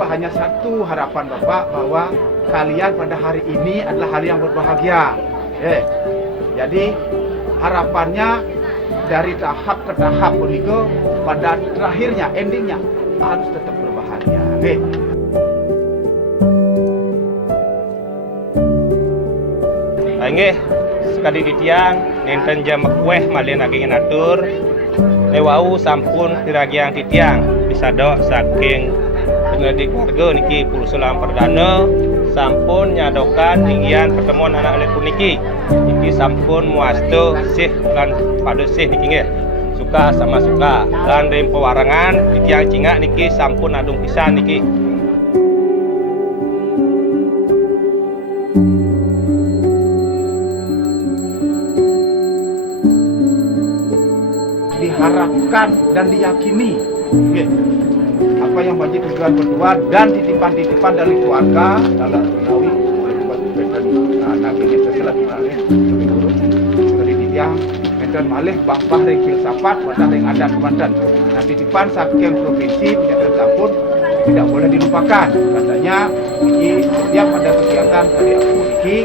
Bapak hanya satu harapan Bapak, bahwa kalian pada hari ini adalah hari yang berbahagia. Jadi harapannya dari tahap ke tahap begitu, pada terakhirnya, endingnya harus tetap berbahagia. Nggih, sekali di tiang nenten jam kueh malih naging atur lewau sampun tiragiang di tiang bisa dok saking pendidik warga niki pulusulam perdana sampun nyadokan tinggian pertemuan anak lepun niki sampun muasto sih lan pada sih niki nggih suka sama suka lan dari pewarangan di tiang cingak niki sampun adung pisan niki. Diharapkan dan diyakini apa yang menjadi tujuan berdua dan titipan-titipan dari keluarga dalam menawi naging setelah malih dari tiang menten malih bapak ring filsafat pada ring adat Banten. Nah, titipan saking provinsi menjadi sampun tidak boleh dilupakan. Katanya ini setiap ada kegiatan dari aku ini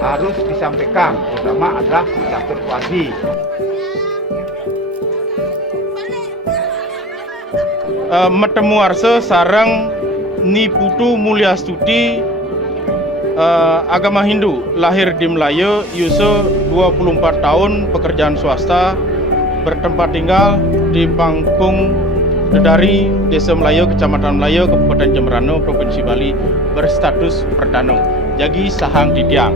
harus disampaikan, terutama adalah catur wadi. Metemu arse sarang Ni Putu Mulyastuti agama Hindu, lahir di Melayu, usia 24 tahun, pekerjaan swasta, bertempat tinggal di Pangkung Dedari, Desa Melayu, Kecamatan Melayu, Kabupaten Jemberana, Provinsi Bali, berstatus perdana. Jadi sahang di tiang.